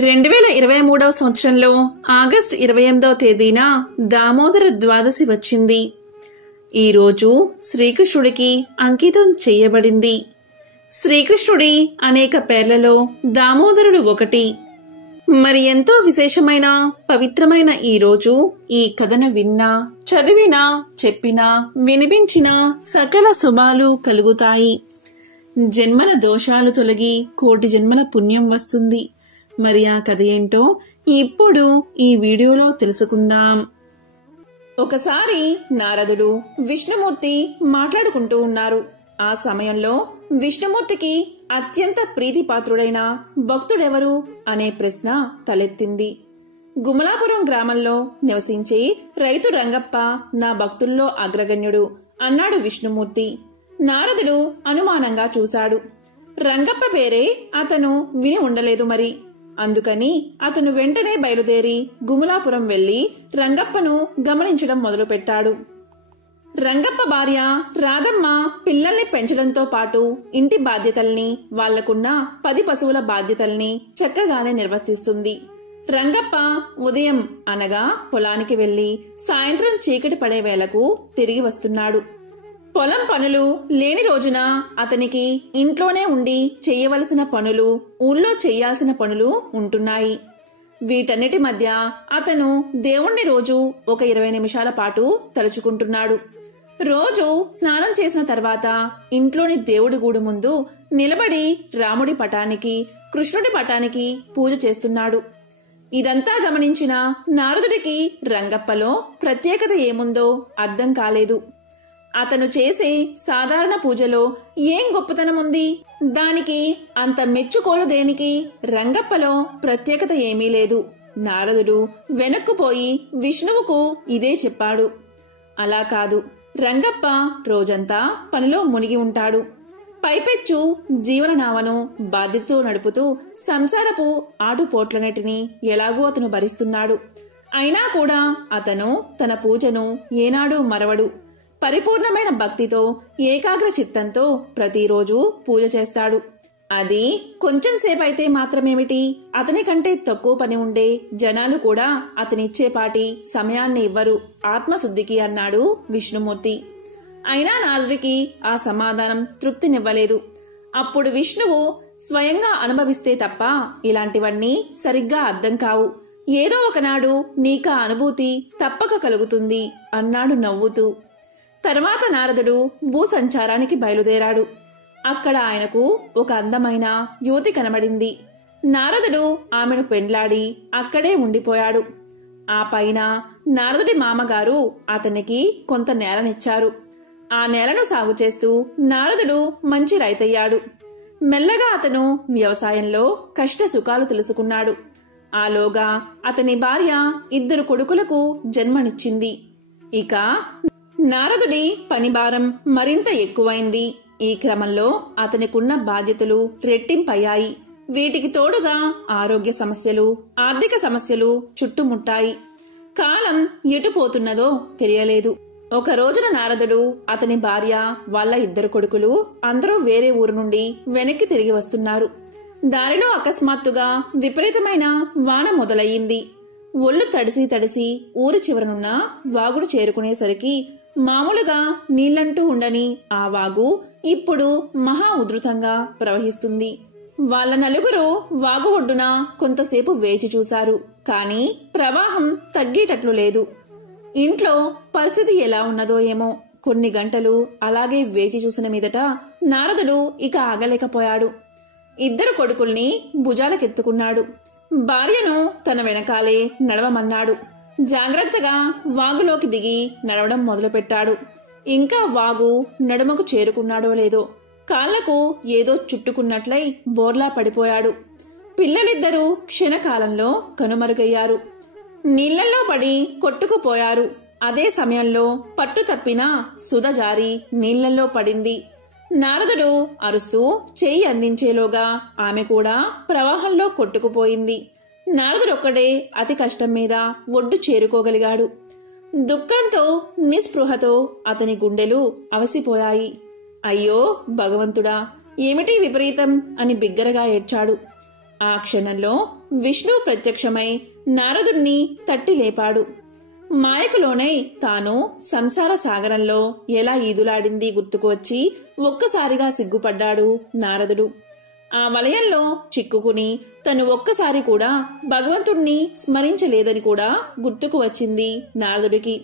2023వ సంవత్సరంలో ఆగస్టు 28వ తేదీన దామోదర ద్వాదశి వచ్చింది. ఈరోజు శ్రీకృష్ణుడికి అంకితం చేయబడింది. శ్రీకృష్ణుడి అనేక పేర్లలో దామోదరుడు ఒకటి. మరి ఎంతో విశేషమైన పవిత్రమైన ఈరోజు ఈ కథను విన్నా, చదివినా, చెప్పినా, వినిపించినా సకల శుభాలు కలుగుతాయి. జన్మల దోషాలు తొలగి కోటి జన్మల పుణ్యం వస్తుంది. మరి ఆ కథ ఏంటో ఇప్పుడు ఈ వీడియోలో తెలుసుకుందాం. ఒకసారి నారదుడు విష్ణుమూర్తి మాట్లాడుకుంటూ ఉన్నారు. ఆ సమయంలో విష్ణుమూర్తికి అత్యంత ప్రీతిపాత్రుడైన భక్తుడెవరు అనే ప్రశ్న తలెత్తింది. గుమలాపురం గ్రామంలో నివసించే రైతు రంగప్ప నా భక్తుల్లో అగ్రగణ్యుడు అన్నాడు విష్ణుమూర్తి. నారదుడు అనుమానంగా చూశాడు. రంగప్ప పేరే అతను విని ఉండలేదు మరి. అందుకని అతను వెంటనే బయలుదేరి గుమలాపురం వెళ్లి రంగప్పను గమనించడం మొదలుపెట్టాడు. రంగప్ప భార్య రాధమ్మ పిల్లల్ని పెంచడంతో పాటు ఇంటి బాధ్యతల్ని, వాళ్లకున్న 10 పశువుల బాధ్యతల్ని చక్కగానే నిర్వర్తిస్తుంది. రంగప్ప ఉదయం అనగా పొలానికి వెళ్లి సాయంత్రం చీకటి పడే వేళకు తిరిగి వస్తున్నాడు. పొలం పనులు లేని రోజున అతనికి ఇంట్లోనే ఉండి చెయ్యవలసిన పనులు, ఊళ్ళో చెయ్యాల్సిన పనులు ఉంటున్నాయి. వీటన్నిటి మధ్య అతను దేవుణ్ణి రోజు ఒక 20 నిమిషాల పాటు తలుచుకుంటున్నాడు. రోజు స్నానం చేసిన తర్వాత ఇంట్లోని దేవుడి గూడు ముందు నిలబడి రాముడి పటానికి, కృష్ణుడి పటానికి పూజ చేస్తున్నాడు. ఇదంతా గమనించిన నారదుడికి రంగప్పలో ప్రత్యేకత ఏముందో అర్థం కాలేదు. అతను చేసే సాధారణ పూజలో ఏం గొప్పతనముంది? దానికి అంత మెచ్చుకోలు దేనికి? రంగప్పలో ప్రత్యేకత ఏమీ లేదు. నారదుడు వెనక్కుపోయి విష్ణువుకు ఇదే చెప్పాడు. అలా కాదు, రంగప్ప రోజంతా పనిలో మునిగి ఉంటాడు. పైపెచ్చు జీవననావను బాధ్యతతో నడుపుతూ సంసారపు ఆటుపోట్లన్నిటినీ ఎలాగూ అతను భరిస్తున్నాడు. అయినా కూడా అతను తన పూజను ఏనాడూ మరవడు. పరిపూర్ణమైన భక్తితో, ఏకాగ్ర చిత్తంతో ప్రతిరోజు పూజ చేస్తాడు. అది కొంచెం సేపైతే మాత్రమేమిటి, అతని కంటే తక్కువ పని ఉండే జనాలు కూడా అతనిచ్చేపాటి సమయాన్ని ఇవ్వరు ఆత్మశుద్ధికి అన్నాడు విష్ణుమూర్తి. అయినా నారదుడికి ఆ సమాధానం తృప్తినివ్వలేదు. అప్పుడు విష్ణువు స్వయంగా అనుభవిస్తే తప్ప ఇలాంటివన్నీ సరిగ్గా అర్థం కావు. ఏదో ఒకనాడు నీకా అనుభూతి తప్పక కలుగుతుంది అన్నాడు నవ్వుతూ. తర్వాత నారదుడు భూసంచారానికి బయలుదేరాడు. అక్కడ ఆయనకు ఒక అందమైన యువతి కనబడింది. నారదుడు ఆమెను పెండ్లాడి అక్కడే ఉండిపోయాడు. ఆ పైన నారదుడి మామగారు అతనికి కొంత నేలనిచ్చారు. ఆ నేలను సాగు చేస్తూ నారదుడు మంచి రైతయ్యాడు. మెల్లగా అతను వ్యవసాయంలో కష్ట సుఖాలు తెలుసుకున్నాడు. ఆలోగా అతని భార్య 2 కొడుకులకు జన్మనిచ్చింది. ఇక నారదుడి పనిభారం మరింత ఎక్కువైంది. ఈ క్రమంలో అతనికున్న బాధ్యతలు రెట్టింపయ్యాయి. వీటికి తోడుగా ఆరోగ్య సమస్యలు, ఆర్థిక సమస్యలు చుట్టుముట్టాయి. కాలం ఎటుపోతున్నదో తెలియలేదు. ఒక రోజున నారదుడు, అతని భార్య, వాళ్ళ 2 కొడుకులు అందరూ వేరే ఊరు నుండి వెనక్కి తిరిగి వస్తున్నారు. దారిలో అకస్మాత్తుగా విపరీతమైన వాన మొదలయ్యింది. ఒళ్ళు తడిసి తడిసి ఊరి చివరనున్న వాగుడు చేరుకునేసరికి మామూలుగా నీళ్లంటూ ఉండని ఆ వాగు ఇప్పుడు మహా ఉధృతంగా ప్రవహిస్తుంది. వాళ్ళ నలుగురు వాగు ఒడ్డున కొంతసేపు వేచి చూశారు. కాని ప్రవాహం తగ్గేటట్లు లేదు. ఇంట్లో పరిస్థితి ఎలా ఉన్నదో ఏమో. కొన్ని గంటలు అలాగే వేచి చూసిన మీదట నారదుడు ఇక ఆగలేకపోయాడు. 2 కొడుకుల్ని భుజాలకెత్తుకున్నాడు. భార్యను తన వెనకాలే నడవమన్నాడు. జాగ్రత్తగా వాగులోకి దిగి నడవడం మొదలుపెట్టాడు. ఇంకా వాగు నడుమకు చేరుకున్నాడో లేదో కాళ్లకు ఏదో చుట్టుకున్నట్లయి బోర్లా పడిపోయాడు. పిల్లలిద్దరూ క్షణకాలంలో కనుమరుగయ్యారు. నీళ్లలో పడి కొట్టుకుపోయారు. అదే సమయంలో పట్టు తప్పిన సుధ జారి నీళ్లలో పడింది. నారదుడు అరుస్తూ చెయ్యి అందించేలోగా ఆమె కూడా ప్రవాహంలో కొట్టుకుపోయింది. నారదుడొక్కడే అతి కష్టం మీద ఒడ్డు చేరుకోగలిగాడు. దుఃఖంతో, నిస్పృహతో అతని గుండెలు అవసిపోయాయి. అయ్యో భగవంతుడా, ఏమిటి విపరీతం అని బిగ్గరగా ఏడ్చాడు. ఆ క్షణంలో విష్ణు ప్రత్యక్షమై నారదుణ్ణి తట్టి లేపాడు. మాయకులోనై తాను సంసార సాగరంలో ఎలా ఈదులాడింది గుర్తుకు వచ్చి ఒక్కసారిగా సిగ్గుపడ్డాడు నారదుడు. ఆ వలయంలో చిక్కుకుని తను ఒక్కసారి కూడా భగవంతుణ్ణి స్మరించలేదని కూడా గుర్తుకు వచ్చింది నారదుడికి.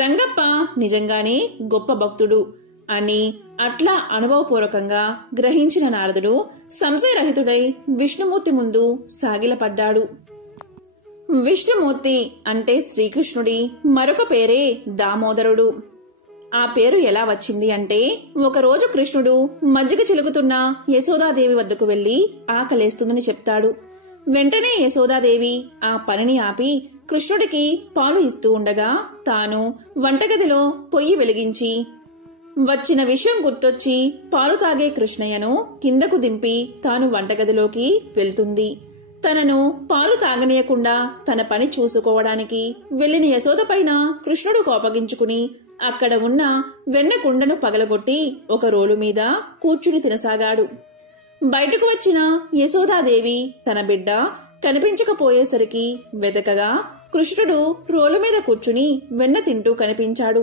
రంగప్ప నిజంగానే గొప్ప భక్తుడు అని అట్లా అనుభవపూర్వకంగా గ్రహించిన నారదుడు సంశయరహితుడై విష్ణుమూర్తి ముందు సాగిలపడ్డాడు. విష్ణుమూర్తి అంటే శ్రీకృష్ణుడి మరొక పేరే దామోదరుడు. ఆ పేరు ఎలా వచ్చింది అంటే, ఒకరోజు కృష్ణుడు మజ్జిగ చిలుకుతున్న యశోదాదేవి వద్దకు వెళ్లి ఆకలేస్తుందని చెప్తాడు. వెంటనే యశోదాదేవి ఆ పనిని ఆపి కృష్ణుడికి పాలు ఇస్తూ ఉండగా తాను వంటగదిలో పొయ్యి వెలిగించి వచ్చిన విషయం గుర్తొచ్చి పాలు తాగే కృష్ణయ్యను కిందకు దింపి తాను వంటగదిలోకి వెళ్తుంది. తనను పాలు తాగనీయకుండా తన పని చూసుకోవడానికి వెళ్లిన యశోద పైన కృష్ణుడు కోపగించుకుని అక్కడ ఉన్న వెన్న కుండను పగలగొట్టి ఒక రోలు మీద కూర్చుని తినసాగాడు. బయటకు వచ్చిన యశోదాదేవి తన బిడ్డ కనిపించకపోయేసరికి వెతకగా కృష్ణుడు రోలు మీద కూర్చుని వెన్న తింటూ కనిపించాడు.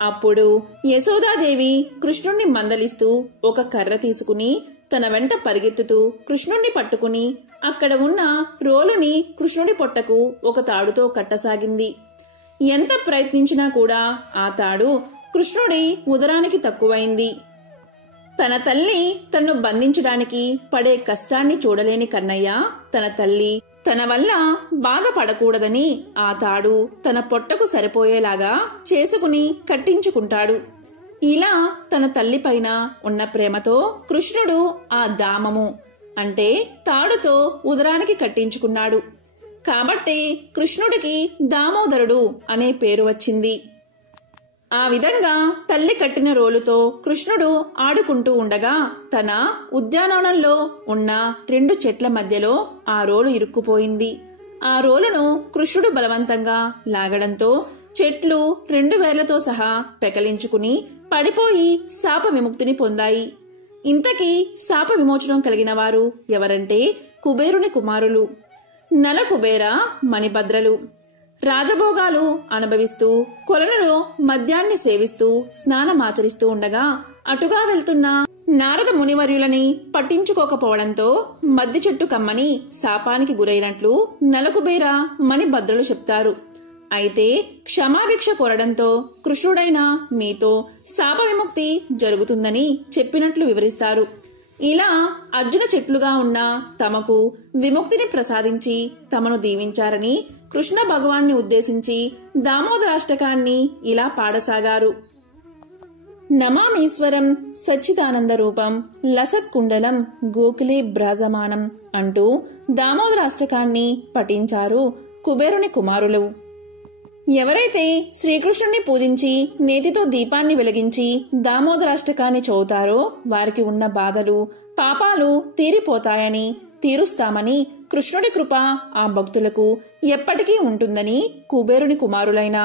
అప్పుడు యశోదాదేవి కృష్ణుణ్ణి మందలిస్తూ ఒక కర్ర తీసుకుని తన వెంట పరిగెత్తుతూ కృష్ణుణ్ణి పట్టుకుని అక్కడ ఉన్న రోలుని కృష్ణుడి పొట్టకు ఒక తాడుతో కట్టసాగింది. ఎంత ప్రయత్నించినా కూడా ఆ తాడు కృష్ణుడి ఉదరానికి తక్కువైంది. తన తల్లి తన్ను బంధించడానికి పడే కష్టాన్ని చూడలేని కన్నయ్య తన తల్లి తన వల్ల బాధపడకూడదని ఆ తాడు తన పొట్టకు సరిపోయేలాగా చేసుకుని కట్టించుకుంటాడు. ఇలా తన తల్లిపైన ఉన్న ప్రేమతో కృష్ణుడు ఆ దామము అంటే తాడుతో ఉదరానికి కట్టించుకున్నాడు. కాబట్టి కృష్ణుడికి దామోదరుడు అనే పేరు వచ్చింది. ఆ విధంగా తల్లి కట్టిన రోలుతో కృష్ణుడు ఆడుకుంటూ ఉండగా తన ఉద్యానవనంలో ఉన్న 2 చెట్ల మధ్యలో ఆ రోలు ఇరుక్కుపోయింది. ఆ రోలును కృష్ణుడు బలవంతంగా లాగడంతో చెట్లు 2 వేర్లతో సహా పెకలించుకుని పడిపోయి శాప విముక్తిని పొందాయి. ఇంతకీ శాప విమోచనం కలిగిన వారు ఎవరంటే కుబేరుని కుమారులు నల కుబేర మణిభద్రలు. రాజభోగాలు అనుభవిస్తూ కొలనులో మద్యాన్ని సేవిస్తూ స్నానమాచరిస్తూ ఉండగా అటుగా వెళ్తున్న నారద మునివర్యులని పట్టించుకోకపోవడంతో మద్ది చెట్టు కమ్మని శాపానికి గురైనట్లు నలకుబేర మణిభద్రలు చెప్తారు. అయితే క్షమాభిక్ష కోరడంతో కృష్ణుడైన మీతో శాప విముక్తి జరుగుతుందని చెప్పినట్లు వివరిస్తారు. ఇలా అర్జున చెట్లుగా ఉన్న తమకు విముక్తిని ప్రసాదించి తమను దీవించారని కృష్ణ భగవాన్ని ఉద్దేశించి దామోదరాష్టకాన్ని ఇలా పాడసాగారు. నమామీశ్వరం సచ్చిదానంద రూపం లసత్కుండలం గోకులే భ్రాజమానం అంటూ దామోదరాష్టకాన్ని పఠించారు కుబేరుని కుమారులు. ఎవరైతే శ్రీకృష్ణుణ్ణి పూజించి నేతితో దీపాన్ని వెలిగించి దామోదరాష్టకాన్ని చదువుతారో వారికి ఉన్న బాధలు పాపాలు తీరిపోతాయని తీరుస్తామని కృష్ణుడి కృప ఆ భక్తులకు ఎప్పటికీ ఉంటుందని కుబేరుని కుమారులైన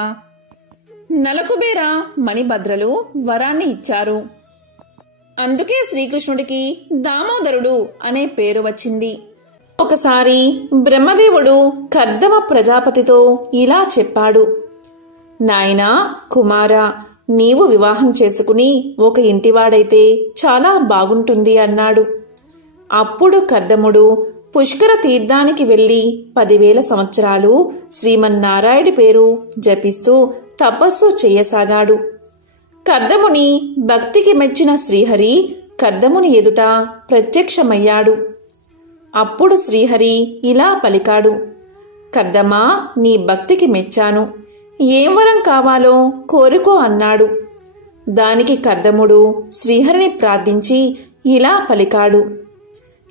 నలకుబేర మణిభద్రలు వరాన్ని ఇచ్చారు. అందుకే శ్రీకృష్ణుడికి దామోదరుడు అనే పేరు వచ్చింది. ఒకసారి బ్రహ్మదేవుడు కర్దమ ప్రజాపతితో ఇలా చెప్పాడు. నాయనా కుమారా, నీవు వివాహం చేసుకుని ఒక ఇంటివాడైతే చాలా బాగుంటుంది అన్నాడు. అప్పుడు కర్దముడు పుష్కర తీర్థానికి వెళ్లి 10,000 సంవత్సరాలు శ్రీమన్నారాయణుడి పేరు జపిస్తూ తపస్సు చేయసాగాడు. కర్దముని భక్తికి మెచ్చిన శ్రీహరి కర్దముని ఎదుట ప్రత్యక్షమయ్యాడు. అప్పుడు శ్రీహరి ఇలా పలికాడు. కర్దమా, నీ భక్తికి మెచ్చాను, ఏం వరం కావాలో కోరుకో అన్నాడు. దానికి కర్దముడు శ్రీహరిని ప్రార్థించి ఇలా పలికాడు.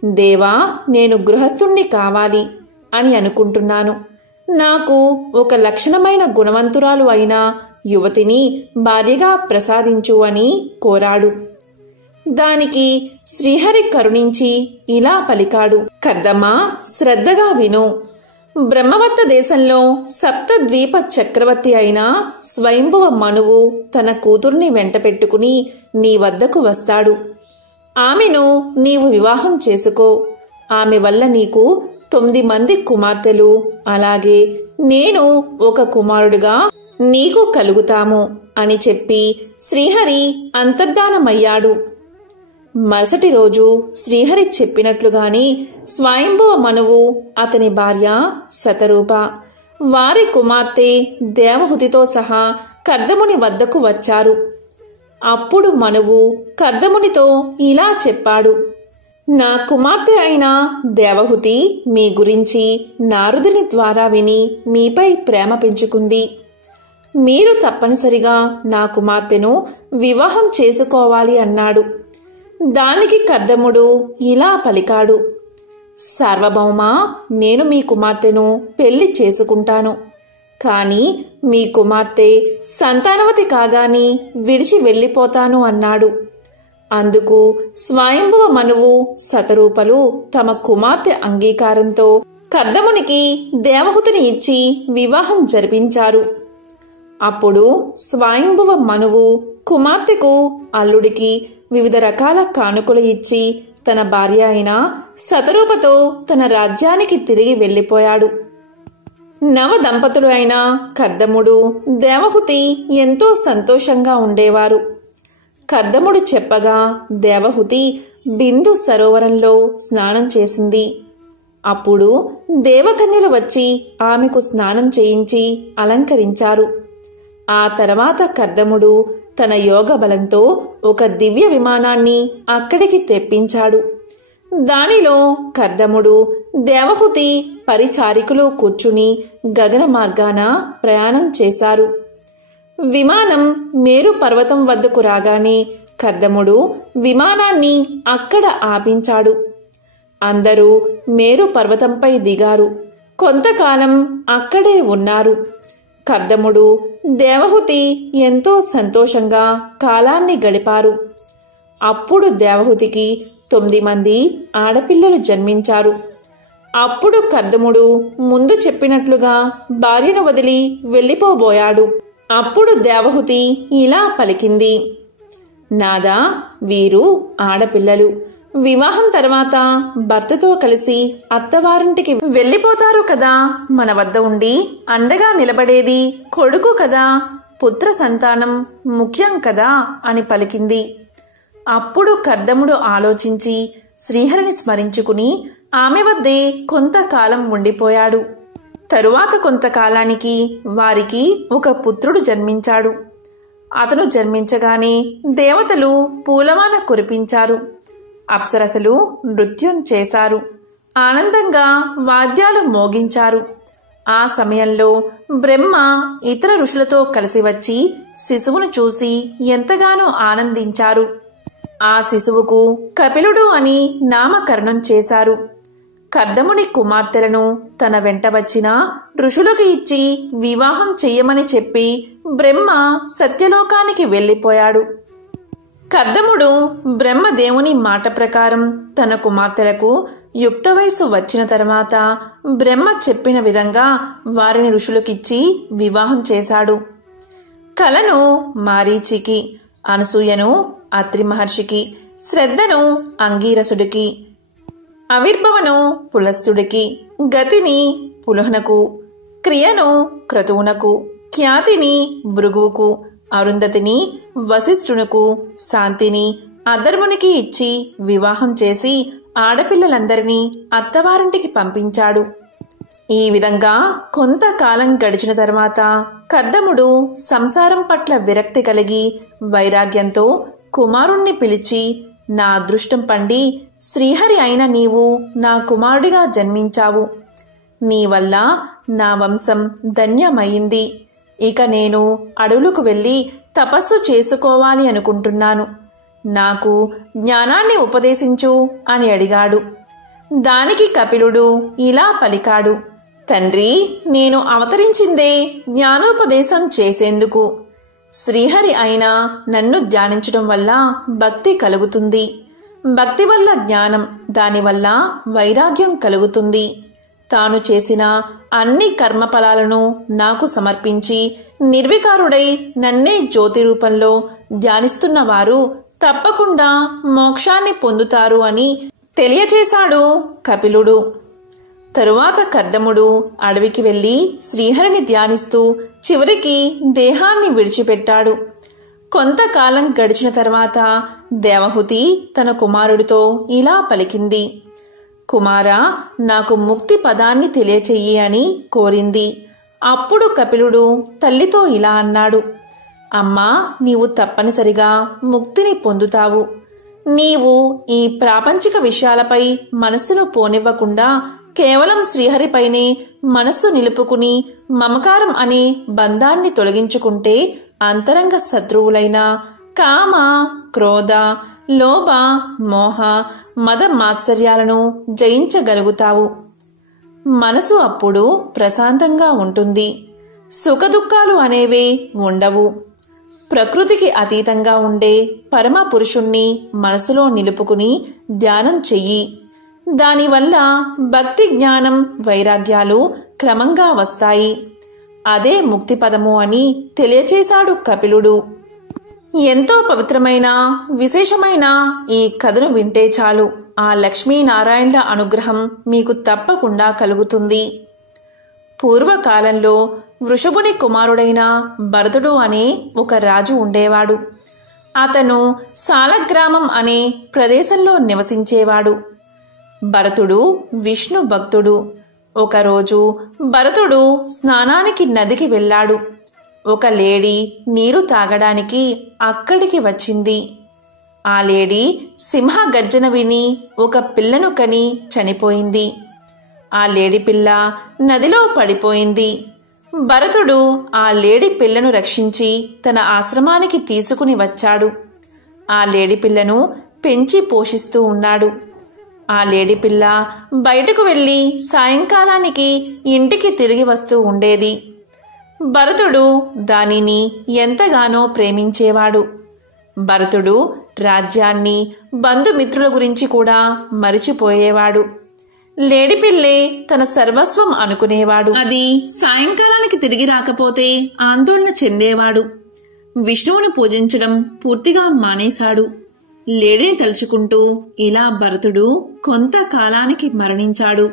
దేవా, నేను గృహస్థుణ్ణి కావాలి అని అనుకుంటున్నాను. నాకు ఒక లక్షణమైన గుణవంతురాలు అయిన యువతిని భార్యగా ప్రసాదించు అని కోరాడు. దానికి శ్రీహరి కరుణించి ఇలా పలికాడు. కర్దమా, శ్రద్ధగా విను. బ్రహ్మవత్త దేశంలో సప్తద్వీప చక్రవర్తి అయిన స్వయంభువ మనువు తన కూతుర్ని వెంట పెట్టుకుని నీ వద్దకు వస్తాడు. ఆమెను నీవు వివాహం చేసుకో. ఆమె వల్ల నీకు 9 మంది కుమార్తెలు, అలాగే నేను ఒక కుమారుడుగా నీకు కలుగుతాము అని చెప్పి శ్రీహరి అంతర్ధానమయ్యాడు. మరుసటి రోజు శ్రీహరి చెప్పినట్లుగాని స్వయంభువ మనువు, అతని భార్య శతరూప, వారి కుమార్తె దేవహుతితో సహా కర్దముని వద్దకు వచ్చారు. అప్పుడు మనువు కర్దమునితో ఇలా చెప్పాడు: నా కుమార్తె అయిన దేవహుతి మీ గురించి నారదుని ద్వారా విని మీపై ప్రేమ పెంచుకుంది. మీరు తప్పనిసరిగా నా కుమార్తెను వివాహం చేసుకోవాలి అన్నాడు. దానికి కర్దముడు ఇలా పలికాడు: సార్వభౌమ, నేను మీ కుమార్తెను పెళ్లి చేసుకుంటాను. కాని మీ కుమార్తె సంతానవతి కాగాని విడిచి వెళ్ళిపోతాను అన్నాడు. అందుకు స్వయంభువ మనువు శతరూపలు తమ కుమార్తె అంగీకారంతో కర్దమునికి దేవహుతిని ఇచ్చి వివాహం జరిపించారు. అప్పుడు స్వయంభువ మనువు కుమార్తెకు, అల్లుడికి వివిధ రకాల కానుకలు ఇచ్చి తన భార్య అయిన శతరూపతో తన రాజ్యానికి తిరిగి వెళ్ళిపోయాడు. నవ దంపతులు అయిన కర్దముడు, దేవహుతి ఎంతో సంతోషంగా ఉండేవారు. కర్దముడు చెప్పగా దేవహుతి బిందు సరోవరంలో స్నానం చేసింది. అప్పుడు దేవకన్యలు వచ్చి ఆమెకు స్నానం చేయించి అలంకరించారు. ఆ తర్వాత కర్దముడు తన యోగ బలంతో ఒక దివ్య విమానాన్ని అక్కడికి తెప్పించాడు. దానిలో కర్దముడు, దేవహుతి పరిచారికులు కూర్చుని గగన మార్గాన ప్రయాణం చేశారు. విమానం మేరు పర్వతం వద్దకు రాగానే కర్దముడు విమానాన్ని అక్కడ ఆపించాడు. అందరూ మేరు పర్వతంపై దిగారు. కొంతకాలం అక్కడే ఉన్నారు. కర్దముడు, దేవహుతి ఎంతో సంతోషంగా కాలాన్ని గడిపారు. అప్పుడు దేవహుతికి 9 మంది ఆడపిల్లలు జన్మించారు. అప్పుడు కర్దముడు ముందు చెప్పినట్లుగా భార్యను వదిలి వెళ్ళిపోబోయాడు. అప్పుడు దేవహుతి ఇలా పలికింది: నాదా, వీరు ఆడపిల్లలు. వివాహం తర్వాత భర్తతో కలిసి అత్తవారింటికి వెళ్ళిపోతారు కదా, మన వద్ద ఉండి అండగా నిలబడేది కొడుకు కదా, పుత్ర సంతానం ముఖ్యం కదా అని పలికింది. అప్పుడు కర్దముడు ఆలోచించి శ్రీహరిని స్మరించుకుని ఆమె వద్దే కొంతకాలం ఉండిపోయాడు. తరువాత కొంతకాలానికి వారికి ఒక పుత్రుడు జన్మించాడు. అతను జన్మించగానే దేవతలు పూలవాన కురిపించారు. అప్సరసలు నృత్యం చేశారు. ఆనందంగా వాద్యాలు మోగించారు. ఆ సమయంలో బ్రహ్మ ఇతర ఋషులతో కలిసి వచ్చి శిశువును చూసి ఎంతగానో ఆనందించారు. ఆ శిశువుకు కపిలుడు అని నామకరణం చేశారు. కర్దముని కుమార్తెలను తన వెంట వచ్చిన ఋషులకు ఇచ్చి వివాహం చెయ్యమని చెప్పి బ్రహ్మ సత్యలోకానికి వెళ్ళిపోయాడు. కర్దముడు బ్రహ్మదేవుని మాట ప్రకారం తన కుమార్తెలకు యుక్త వయసు వచ్చిన తర్వాత బ్రహ్మ చెప్పిన విధంగా వారిని ఋషులకిచ్చి వివాహం చేశాడు. కలను మారీచికి, అనసూయను అత్రి మహర్షికి, శ్రద్ధను అంగీరసుడికి, ఆవిర్భవను పులస్తుడికి, గతిని పులుహనకు, క్రియను క్రతువునకు, ఖ్యాతిని భృగువుకు, అరుంధతిని వశిష్ఠునకు, శాంతిని అధర్వునికి ఇచ్చి వివాహం చేసి ఆడపిల్లలందరినీ అత్తవారింటికి పంపించాడు. ఈ విధంగా కొంతకాలం గడిచిన తర్వాత కర్దముడు సంసారం పట్ల విరక్తి కలిగి వైరాగ్యంతో కుమారుణ్ణి పిలిచి, నా అదృష్టం పండి శ్రీహరి అయిన నీవు నా కుమారుడిగా జన్మించావు. నీ వల్ల నా వంశం ధన్యమయ్యింది. ఇక నేను అడవులకు వెళ్ళి తపస్సు చేసుకోవాలి అనుకుంటున్నాను. నాకు జ్ఞానాన్ని ఉపదేశించు అని అడిగాడు. దానికి కపిలుడు ఇలా పలికాడు: తండ్రి, నేను అవతరించిందే జ్ఞానోపదేశం చేసేందుకు. శ్రీహరి అయిన నన్ను ధ్యానించడం వల్ల భక్తి కలుగుతుంది. భక్తి వల్ల జ్ఞానం, దానివల్ల వైరాగ్యం కలుగుతుంది. తాను చేసిన అన్ని కర్మఫలాలను నాకు సమర్పించి నిర్వికారుడై నన్నే జ్యోతి రూపంలో ధ్యానిస్తున్నవారు తప్పకుండా మోక్షాన్ని పొందుతారు అని తెలియచేశాడు కపిలుడు. తరువాత కర్దముడు అడవికి వెళ్లి శ్రీహరిని ధ్యానిస్తూ చివరికి దేహాన్ని విడిచిపెట్టాడు. కొంతకాలం గడిచిన తర్వాత దేవహూతి తన కుమారుడితో ఇలా పలికింది. కుమారా, నాకు ముక్తి పదాన్ని తెలియచెయ్యి అని కోరింది. అప్పుడు కపిలుడు తల్లితో ఇలా అన్నాడు. అమ్మా, నీవు తప్పనిసరిగా ముక్తిని పొందుతావు. నీవు ఈ ప్రాపంచిక విషయాలపై మనస్సును పోనివ్వకుండా కేవలం శ్రీహరిపైనే మనస్సు నిలుపుకుని మమకారం అనే బంధాన్ని తొలగించుకుంటే అంతరంగ శత్రువులైన కామ, క్రోధ, లోభ, మోహ, మద మాత్సర్యాలను జయించగలుగుతావు. మనసు అప్పుడు ప్రశాంతంగా ఉంటుంది. సుఖదుఖాలు అనేవే ఉండవు. ప్రకృతికి అతీతంగా ఉండే పరమ పురుషుణ్ణి మనసులో నిలుపుకుని ధ్యానం చెయ్యి. దానివల్ల భక్తి, జ్ఞానం, వైరాగ్యాలు క్రమంగా వస్తాయి. అదే ముక్తి పదము అని తెలియచేశాడు కపిలుడు. ఎంతో పవిత్రమైన, విశేషమైన ఈ కథను వింటే చాలు ఆ లక్ష్మీనారాయణుల అనుగ్రహం మీకు తప్పకుండా కలుగుతుంది. పూర్వకాలంలో వృషభుని కుమారుడైన భరతుడు అనే ఒక రాజు ఉండేవాడు. అతను సాలగ్రామం అనే ప్రదేశంలో నివసించేవాడు. భరతుడు విష్ణు భక్తుడు. ఒకరోజు భరతుడు స్నానానికి నదికి వెళ్ళాడు. ఒక లేడీ నీరు తాగడానికి అక్కడికి వచ్చింది. ఆ లేడీ సింహ గర్జన విని ఒక పిల్లను కని చనిపోయింది. ఆ లేడీ పిల్ల నదిలో పడిపోయింది. భరతుడు ఆ లేడీ పిల్లను రక్షించి తన ఆశ్రమానికి తీసుకుని వచ్చాడు. ఆ లేడీ పిల్లను పెంచి పోషిస్తూ ఉన్నాడు. ఆ లేడీ పిల్ల బయటకు వెళ్ళి సాయంకాలానికి ఇంటికి తిరిగి వస్తూ ఉండేది. భరతుడు దానిని ఎంతగానో ప్రేమించేవాడు. భరతుడు రాజ్యాన్ని, బంధుమిత్రుల గురించి కూడా మరిచిపోయేవాడు. లేడిపిల్లే తన సర్వస్వం అనుకునేవాడు. అది సాయంకాలానికి తిరిగి రాకపోతే ఆందోళన చెందేవాడు. విష్ణువును పూజించడం పూర్తిగా మానేశాడు. లేడిని తలుచుకుంటూ ఇలా భరతుడు కొంతకాలానికి మరణించాడు.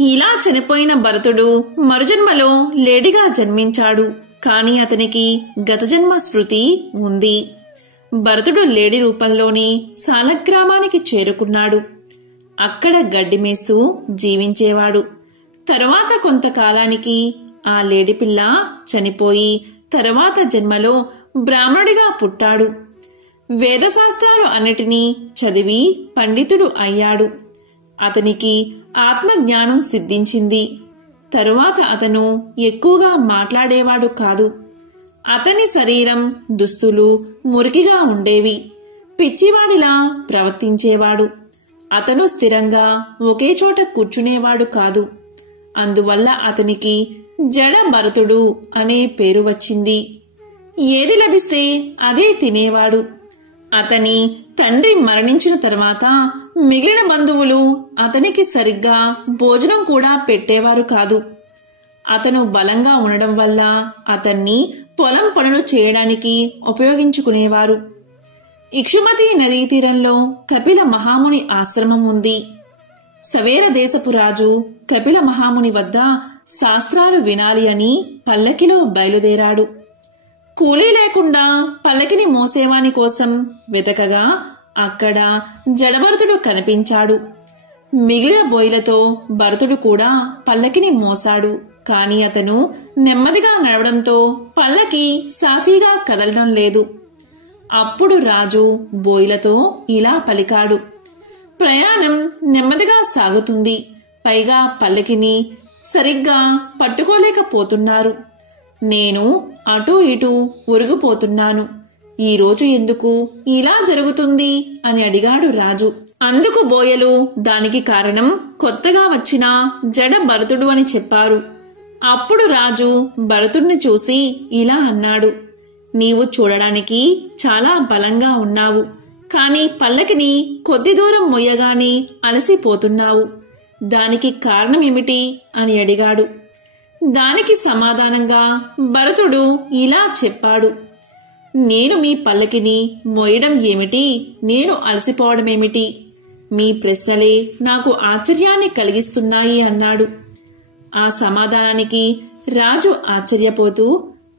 ఇలా చనిపోయిన భరతుడు మరుజన్మలో లేడిగా జన్మించాడు. కాని అతనికి గత జన్మ స్మృతి ఉంది. భరతుడు లేడి రూపంలోనే సాలగ్రామానికి చేరుకున్నాడు. అక్కడ గడ్డి మేస్తూ జీవించేవాడు. తరువాత కొంతకాలానికి ఆ లేడి పిల్ల చనిపోయి తరువాత జన్మలో బ్రాహ్మణుడిగా పుట్టాడు. వేదశాస్త్రాలు అన్నిటినీ చదివి పండితుడు అయ్యాడు. అతనికి ఆత్మజ్ఞానం సిద్ధించింది. తరువాత అతను ఎక్కువగా మాట్లాడేవాడు కాదు. అతని శరీరం, దుస్తులు మురికిగా ఉండేవి. పిచ్చివాడిలా ప్రవర్తించేవాడు. అతను స్థిరంగా ఒకే చోట కూర్చునేవాడు కాదు. అందువల్ల అతనికి జడ భరతుడు అనే పేరు వచ్చింది. ఏది లభిస్తే అదే తినేవాడు. అతని తండ్రి మరణించిన తర్వాత మిగిలిన బంధువులు అతనికి సరిగ్గా భోజనం కూడా పెట్టేవారు కాదు. అతను బలంగా ఉండడం వల్ల అతన్ని పొలం పనులు చేయడానికి ఉపయోగించుకునేవారు. ఇక్షుమతి నదీ తీరంలో కపిల మహాముని ఆశ్రమం ఉంది. సవేర దేశపు రాజు కపిల మహాముని వద్ద శాస్త్రాలు వినాలి అని పల్లకిలో బయలుదేరాడు. కూలీ లేకుండా పల్లకిని మోసేవాని కోసం వెతకగా అక్కడ జడభరతుడు కనిపించాడు. మిగిలిన బోయిలతో భరతుడు కూడా పల్లకిని మోసాడు. కాని అతను నెమ్మదిగా నడవడంతో పల్లకి సాఫీగా కదలడం లేదు. అప్పుడు రాజు బోయిలతో ఇలా పలికాడు. ప్రయాణం నెమ్మదిగా సాగుతుంది. పైగా పల్లకిని సరిగ్గా పట్టుకోలేకపోతున్నారు. నేను అటూ ఇటూ ఉరిగిపోతున్నాను. ఈరోజు ఎందుకు ఇలా జరుగుతుంది అని అడిగాడు రాజు. అందుకు బోయలు దానికి కారణం కొత్తగా వచ్చిన జడ భరతుడు అని చెప్పారు. అప్పుడు రాజు భరతుడిని చూసి ఇలా అన్నాడు. నీవు చూడడానికి చాలా బలంగా ఉన్నావు. కాని పల్లకిని కొద్ది దూరం మొయ్యగానే అలసిపోతున్నావు. దానికి కారణమేమిటి అని అడిగాడు. దానికి సమాధానంగా భరతుడు ఇలా చెప్పాడు. నేను మీ పల్లకిని మోయడం ఏమిటి, నేను అలసిపోవడమేమిటి? మీ ప్రశ్నలే నాకు ఆశ్చర్యాన్ని కలిగిస్తున్నాయి అన్నాడు. ఆ సమాధానానికి రాజు ఆశ్చర్యపోతూ,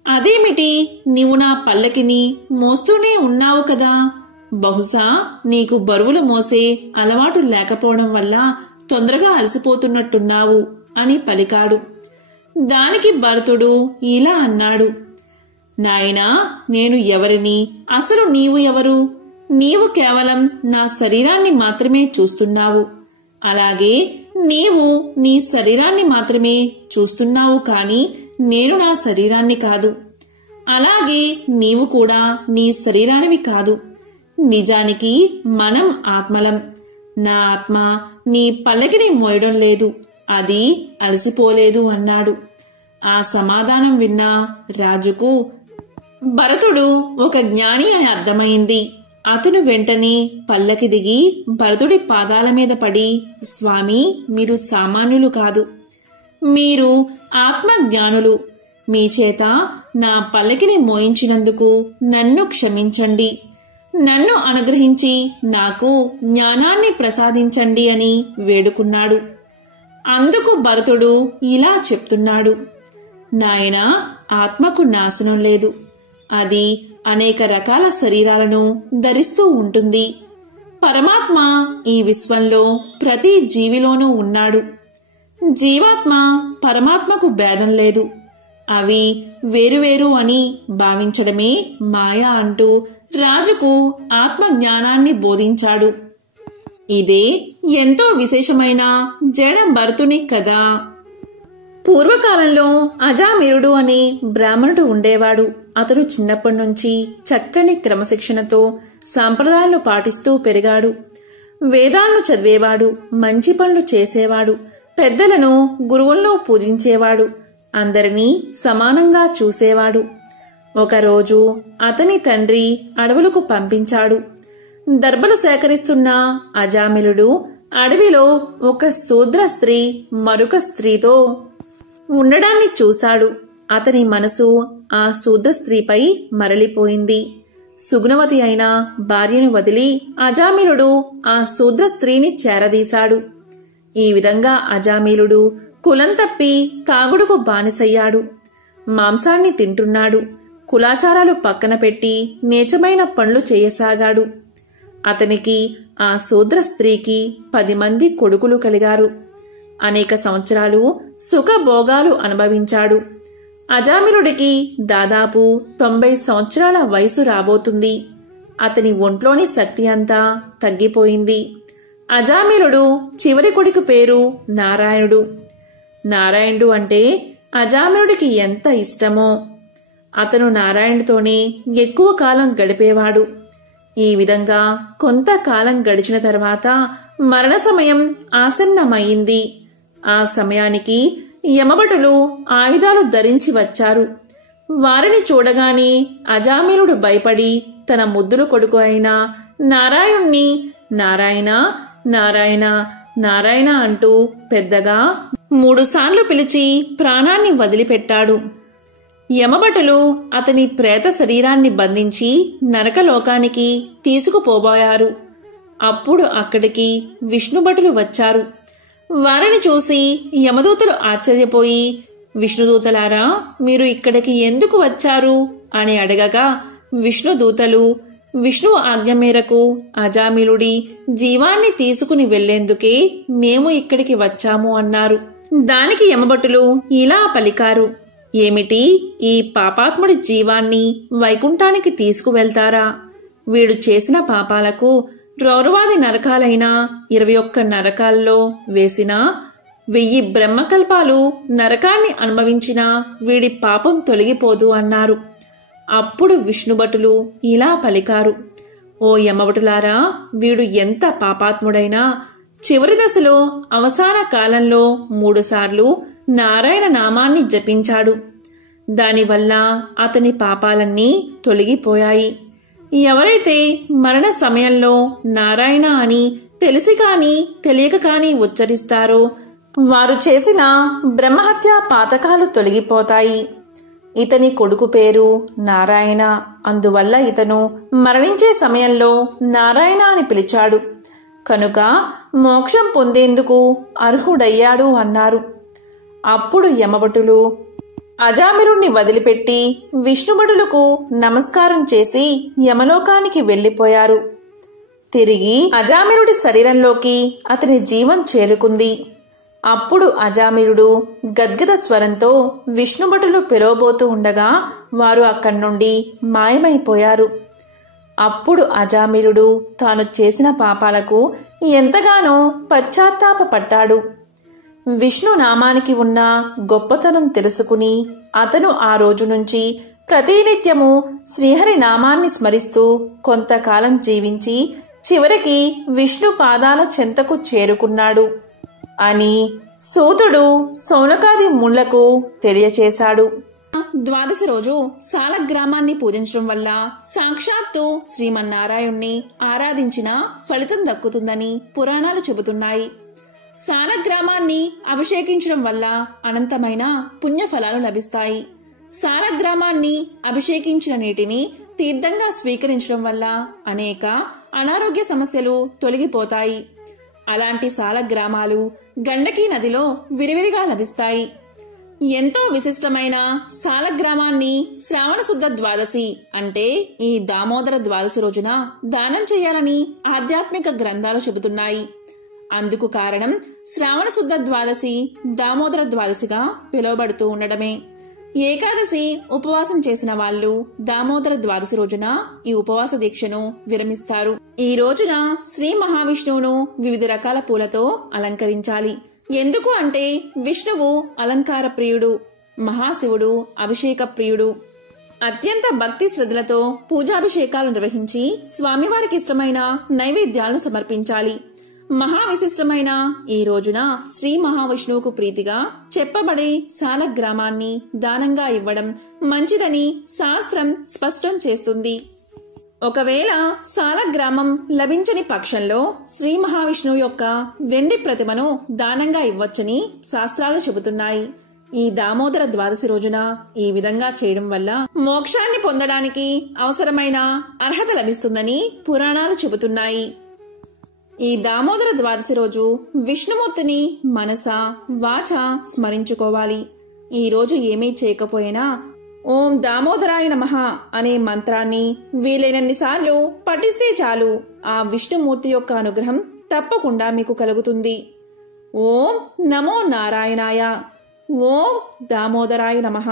అదేమిటి, నీవు నా పల్లకిని మోస్తూనే ఉన్నావు కదా, బహుశా నీకు బరువులు మోసే అలవాటు లేకపోవడం వల్ల తొందరగా అలసిపోతున్నట్టున్నావు అని పలికాడు. దానికి భరతుడు ఇలా అన్నాడు, నాయనా, నేను ఎవరిని, అసలు నీవు ఎవరు? నీవు కేవలం నా శరీరాన్ని మాత్రమే చూస్తున్నావు. అలాగే నీవు నీ శరీరాన్ని మాత్రమే చూస్తున్నావు, కానీ నేను నా శరీరాన్ని కాదు. అలాగే నీవు కూడా నీ శరీరానివి కాదు. నిజానికి మనం ఆత్మలం. నా ఆత్మ నీ పల్లకిని మోయడం లేదు, అది అలసిపోలేదు అన్నాడు. ఆ సమాధానం విన్న రాజుకు భరతుడు ఒక జ్ఞాని అని అర్థమైంది. అతను వెంటనే పల్లకి దిగి భరతుడి పాదాల మీద పడి, స్వామి, మీరు సామాన్యులు కాదు, మీరు ఆత్మజ్ఞానులు. మీ చేత నా పల్లకిని మోయించినందుకు నన్ను క్షమించండి. నన్ను అనుగ్రహించి నాకు జ్ఞానాన్ని ప్రసాదించండి అని వేడుకున్నాడు. అందుకు భరతుడు ఇలా చెప్తున్నాడు, నాయనా, ఆత్మకు నాశనం లేదు. అది అనేక రకాల శరీరాలను ధరిస్తూ ఉంటుంది. పరమాత్మ ఈ విశ్వంలో ప్రతి జీవిలోనూ ఉన్నాడు. జీవాత్మ పరమాత్మకు భేదం లేదు. అవి వేరువేరు అని భావించడమే మాయ అంటూ రాజుకు ఆత్మజ్ఞానాన్ని బోధించాడు. ఇదే ఎంతో విశేషమైన జడ భరతుని కథ. పూర్వకాలంలో అజామిరుడు అనే బ్రాహ్మణుడు ఉండేవాడు. అతడు చిన్నప్పటి నుంచి చక్కని క్రమశిక్షణతో సాంప్రదాయాలు పాటిస్తూ పెరిగాడు. వేదాలను చదివేవాడు, మంచి పనులు చేసేవాడు, పెద్దలను గురువులను పూజించేవాడు, అందరినీ సమానంగా చూసేవాడు. ఒకరోజు అతని తండ్రి అడవులకు పంపించాడు. దర్భలు సేకరిస్తున్న అజామిలుడు అడవిలో ఒక శూద్ర స్త్రీ మరొక స్త్రీతో ఉండడాన్ని చూశాడు. అతని మనసు ఆ శూద్ర స్త్రీపై మరలిపోయింది. సుగుణవతి అయిన భార్యను వదిలి అజామిలుడు ఆ శూద్ర స్త్రీని చేరదీశాడు. ఈ విధంగా అజామిలుడు కులం తప్పి తాగుడుకు బానిసయ్యాడు. మాంసాన్ని తింటున్నాడు. కులాచారాలు పక్కన పెట్టి నీచమైన పనులు చేయసాగాడు. అతనికి ఆ శూద్ర స్త్రీకి 10 మంది కొడుకులు కలిగారు. అనేక సంవత్సరాలు సుఖభోగాలు అనుభవించాడు. అజామిలుడికి దాదాపు 90 సంవత్సరాల వయసు రాబోతుంది. అతని ఒంట్లోని శక్తి అంతా తగ్గిపోయింది. అజామిలుడు చివరి కొడుకు పేరు నారాయణుడు. నారాయణుడు అంటే అజామిలుడికి ఎంత ఇష్టమో. అతను నారాయణుడితోనే ఎక్కువ కాలం గడిపేవాడు. ఈ విధంగా కొంతకాలం గడిచిన తర్వాత మరణ సమయం ఆసన్నమైంది. ఆ సమయానికి యమభటులు ఆయుధాలు ధరించి వచ్చారు. వారిని చూడగానే అజామిలుడు భయపడి తన ముద్దుల కొడుకు అయిన నారాయణుణ్ణి నారాయణ, నారాయణ, నారాయణ అంటూ పెద్దగా 3 సార్లు పిలిచి ప్రాణాన్ని వదిలిపెట్టాడు. యమభటులు అతని ప్రేత శరీరాన్ని బంధించి నరకలోకానికి తీసుకుపోబోయారు. అప్పుడు అక్కడికి విష్ణుభటులు వచ్చారు. వారిని చూసి యమదూతలు ఆశ్చర్యపోయి, విష్ణుదూతలారా, మీరు ఇక్కడికి ఎందుకు వచ్చారు అని అడగగా, విష్ణుదూతలు విష్ణువు ఆజ్ఞ మేరకు అజామిలుడి జీవాన్ని తీసుకుని వెళ్లేందుకే మేము ఇక్కడికి వచ్చాము అన్నారు. దానికి యమభటులు ఇలా పలికారు, ఏమిటి, ఈ పాపాత్ముడి జీవాన్ని వైకుంఠానికి తీసుకువెళ్తారా? వీడు చేసిన పాపాలకు రౌరవాది నరకాలైన 21 నరకాల్లో వేసిన 1000 బ్రహ్మకల్పాలు నరకాన్ని అనుభవించినా వీడి పాపం తొలగిపోదు అన్నారు. అప్పుడు విష్ణుభటులు ఇలా పలికారు, ఓ యమభటులారా, వీడు ఎంత పాపాత్ముడైనా చివరి దశలో అవసాన కాలంలో 3 సార్లు నారాయణ నామాన్ని జపించాడు. దానివల్ల అతని పాపాలన్నీ తొలగిపోయాయి. ఎవరైతే మరణ సమయంలో నారాయణ అని తెలిసి కాని తెలియక కాని ఉచ్చరిస్తారో వారు చేసిన బ్రహ్మహత్య పాతకాలు తొలగిపోతాయి. ఇతని కొడుకు పేరు నారాయణ. అందువల్ల ఇతను మరణించే సమయంలో నారాయణ అని పిలిచాడు. కనుక మోక్షం పొందేందుకు అర్హుడయ్యాడు అన్నారు. అప్పుడు యమభటులు అజామిరుణ్ణి వదిలిపెట్టి విష్ణుభటులకు నమస్కారం చేసి యమలోకానికి వెళ్ళిపోయారు. తిరిగి అజామిరుడి శరీరంలోకి అతని జీవం చేరుకుంది. అప్పుడు అజామిరుడు గద్గద స్వరంతో విష్ణుభటులు పిలవబోతూ ఉండగా వారు అక్కడి నుండి మాయమైపోయారు. అప్పుడు అజామిరుడు తాను చేసిన పాపాలకు ఎంతగానో పశ్చాత్తాపపడ్డాడు. విష్ణు నామానికి ఉన్న గొప్పతనం తెలుసుకుని అతను ఆ రోజు నుంచి ప్రతినిత్యము శ్రీహరి నామాన్ని స్మరిస్తూ కొంతకాలం జీవించి చివరికి విష్ణు పాదాల చెంతకు చేరుకున్నాడు అని సూతుడు సౌనకాది ముళ్లకు తెలియచేశాడు. ద్వాదశి రోజు సాలగ్రామాన్ని పూజించడం వల్ల సాక్షాత్తు శ్రీమన్నారాయణ్ణి ఆరాధించిన ఫలితం దక్కుతుందని పురాణాలు చెబుతున్నాయి. సాలగ్రామాన్ని అభిషేకించడం వల్ల అనంతమైన పుణ్యఫలాలు లభిస్తాయి. సాలగ్రామాన్ని అభిషేకించిన నీటిని తీర్థంగా స్వీకరించడం వల్ల అనేక అనారోగ్య సమస్యలు తొలగిపోతాయి. అలాంటి సాలగ్రామాలు గండకీ నదిలో విరివిరిగా లభిస్తాయి. ఎంతో విశిష్టమైన సాలగ్రామాన్ని శ్రావణ శుద్ధ ద్వాదశి అంటే ఈ దామోదర ద్వాదశి రోజున దానం చేయాలని ఆధ్యాత్మిక గ్రంథాలు చెబుతున్నాయి. అందుకు కారణం శ్రావణ శుద్ధ ద్వాదశి దామోదర ద్వాదశిగా పిలువబడుతూ ఉండడమే. ఏకాదశి ఉపవాసం చేసిన వాళ్ళు దామోదర ద్వాదశి రోజున ఈ ఉపవాస దీక్షను విరమిస్తారు. ఈ రోజున శ్రీ మహావిష్ణువును వివిధ రకాల పూలతో అలంకరించాలి. ఎందుకు అంటే విష్ణువు అలంకార ప్రియుడు, మహాశివుడు అభిషేక ప్రియుడు. అత్యంత భక్తి శ్రద్ధలతో పూజాభిషేకాలు నిర్వహించి స్వామివారికి ఇష్టమైన నైవేద్యాలను సమర్పించాలి. మహావిశిష్టమైన ఈ రోజున శ్రీ మహావిష్ణువుకు ప్రీతిగా చెప్పబడే సాలగ్రామాన్ని దానంగా ఇవ్వడం మంచిదని శాస్త్రం స్పష్టం చేస్తుంది. ఒకవేళ సాలగ్రామం లభించని పక్షంలో శ్రీ మహావిష్ణువు యొక్క వెండి ప్రతిమను దానంగా ఇవ్వచ్చని శాస్త్రాలు చెబుతున్నాయి. ఈ దామోదర ద్వాదశి రోజున ఈ విధంగా చేయడం వల్ల మోక్షాన్ని పొందడానికి అవసరమైన అర్హత లభిస్తుందని పురాణాలు చెబుతున్నాయి. ఈ దామోదర ద్వాదశి రోజు విష్ణుమూర్తిని మనస వాచ స్మరించుకోవాలి. ఈ రోజు ఏమీ చేయకపోయినా ఓం దామోదరాయ నమః అనే మంత్రాన్ని వీలైనన్ని సార్లు పఠిస్తే చాలు ఆ విష్ణుమూర్తి యొక్క అనుగ్రహం తప్పకుండా మీకు కలుగుతుంది. ఓం నమో నారాయణాయ. ఓం దామోదరాయ నమః.